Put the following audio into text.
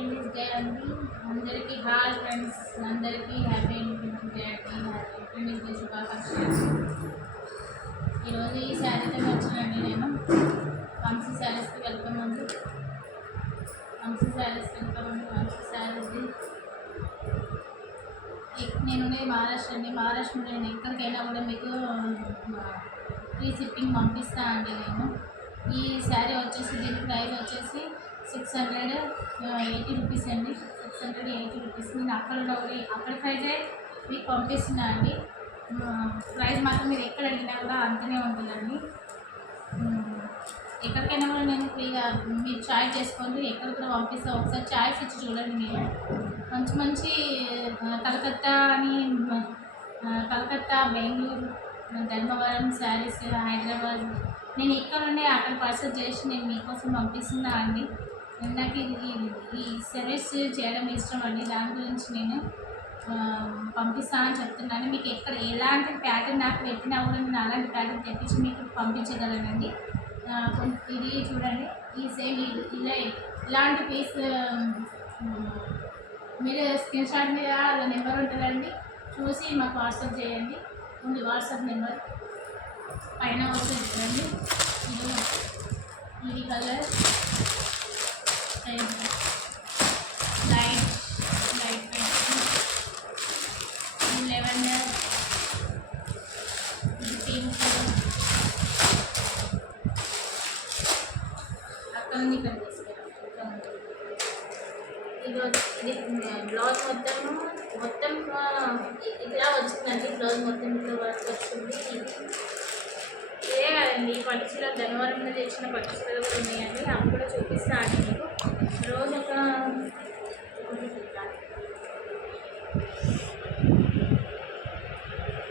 Independence day అండి. అందరికీ hi friends, అందరికీ హ్యాపీ ఇండిపెండెన్స్ డే అండి. హ్యాపీ ఇండిపెండెన్స్ డే శుభాకాంక్షలు. ఈరోజు ఈ శారీతో వచ్చానండి నేను. వంశీ శారీస్కి వెల్కమ్ అండి. వంశీ శారీస్ది నేను మహారాష్ట్ర అండి. మహారాష్ట్ర నేను ఎక్కడికైనా కూడా మీకు ఫ్రీ షిప్పింగ్ పంపిస్తాను అండి నేను. ఈ శారీ వచ్చేసి దీని ప్రైస్ వచ్చేసి 680 రూపీస్ అండి. 680 రూపీస్. నేను అక్కడ ప్రైజే మీకు పంపిస్తున్నా అండి. ప్రైస్ మాత్రం మీరు ఎక్కడ అడిగినా కూడా అంతనే ఉంటుందండి. ఎక్కడికైనా కూడా నేను ఫ్రీగా మీరు చాయిస్ చేసుకోండి, ఎక్కడ కూడా పంపిస్తాను. ఒకసారి చాయిస్ ఇచ్చి చూడండి. మీరు మంచి కలకత్తా, బెంగళూరు, ధర్మవరం శారీస్, హైదరాబాద్, నేను ఇక్కడ నుండి అక్కడ పర్చేస్ చేసి నేను మీకోసం పంపిస్తున్నా అండి. నాకు ఈ సర్వీస్ చేయడం ఇష్టం అండి. దాని గురించి నేను పంపిస్తానని చెప్తున్నాను. మీకు ఎలాంటి ప్యాటర్న్ నాకు పెట్టినా కూడా నేను అలాంటి ప్యాటర్న్ తెప్పించి మీకు పంపించగలనండి. ఇది చూడండి, ఈ సేమ్ ఇలాంటి పీస్ మీరు స్క్రీన్ షాట్ మీద నెంబర్ ఉంటుందండి, చూసి మాకు వాట్సాప్ చేయండి. ఉంది వాట్సాప్ నెంబర్ పైన వస్తుంది చూడండి. ఇది కలర్ లైట్ లెవెండర్, ఇది పింక్, అక్కడ నుండి ఇక్కడ తీసుకెళ్ళాం. ఇది బ్లౌజ్ మొత్తం ఇలా వచ్చిందండి. బ్లౌజ్ మొత్తం ఇట్లా వర్క్ వచ్చింది. ఇదే కదండి పట్టు చీర, ధనవరంలో తెచ్చిన పట్టు చీరలు కూడా ఉన్నాయండి. అవి కూడా చూపిస్తాను మీకు. రోజు ఒక